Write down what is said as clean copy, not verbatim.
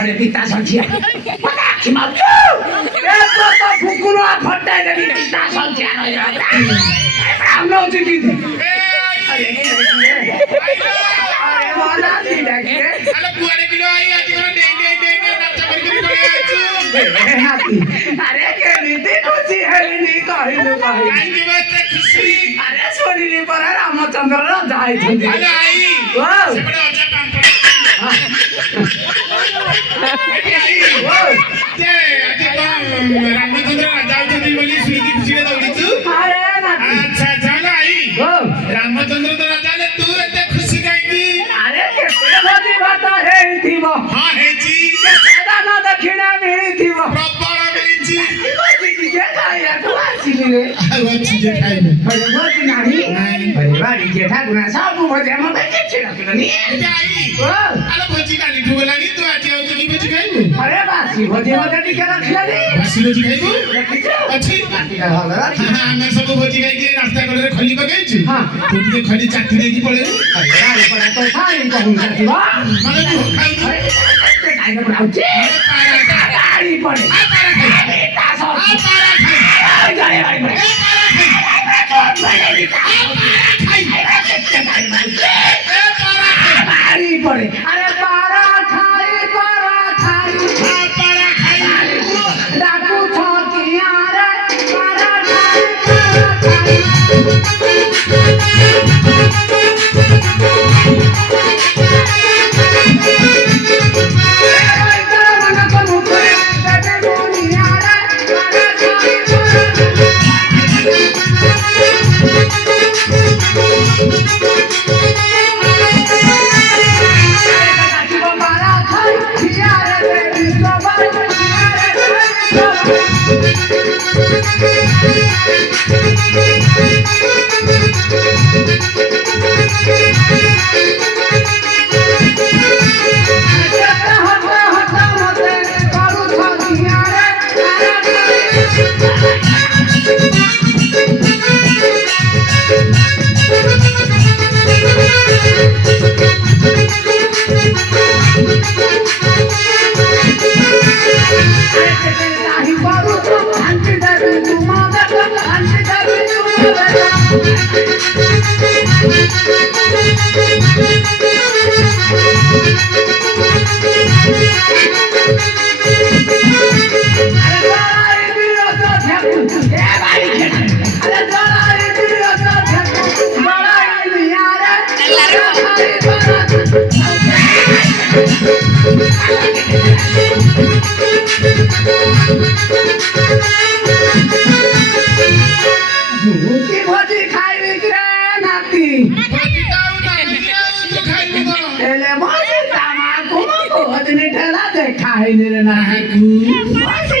अरे पिता संचिया पता कि माउ एतो तो फुकुरो फटाइ देबी पिता संचिया न हम न उठि अरे वाला दी देखे अरे पुआरे किलो आई आज कोन डेंग नाचा कर आछु अरे के नीति खुशी है नी कहिलु काई के बात खुशी अरे सोनीली पर रामचंद्र र जाई छथि अरे आई ओ सेपडे अजा काम कर आई ओ ते आज कोन रामचंद्र राजा छथि बोली सुनी की खुशी रे दौड़ी तू अरे ना अच्छा जाला आई ओ रामचंद्र तो राजा ले तू एते खुशी काई की अरे के भजी बात है थीबो हां है जी सदा न दक्षिणा मिली थीबो प्रबल मिली जी भजी की के खाया तो आसी रे वो चीज खाई अरे भजी नाही अरे बारी जेठा गुना सब भजी हम के छिना तुनी आई ओ अरे भजी काली ठुगो लागी तू आटी आउ की भजी खाइबू अरे बासी भजी मते टिके रखला दी बासी भजी खाइबू रखिছো अच्छी काटिला होला हां मैं सब भजी खाइ के रास्ता कड़े खली पकाइछु हां तू टिके खली चाटी देकी पळे अरे आरे पड़ा तो खाई कहूं करतीबा माने तू खाइ अरे काई न बनाउची गाड़ी पड़े आ पारा खाइ बेटा सब आ पारा खाइ गाड़ी गाड़ी पड़े ए पारा खाइ ए पारा खाइ पड़े अरे पारा खाई आ पारा खाइ डाकू छोकिया रे पारा खाई भजी खाई रे नाती भजी खाउ ना तू खाइबू कोन एले भजी तामा को भजने ठेला दे खाई रे ना तू भजी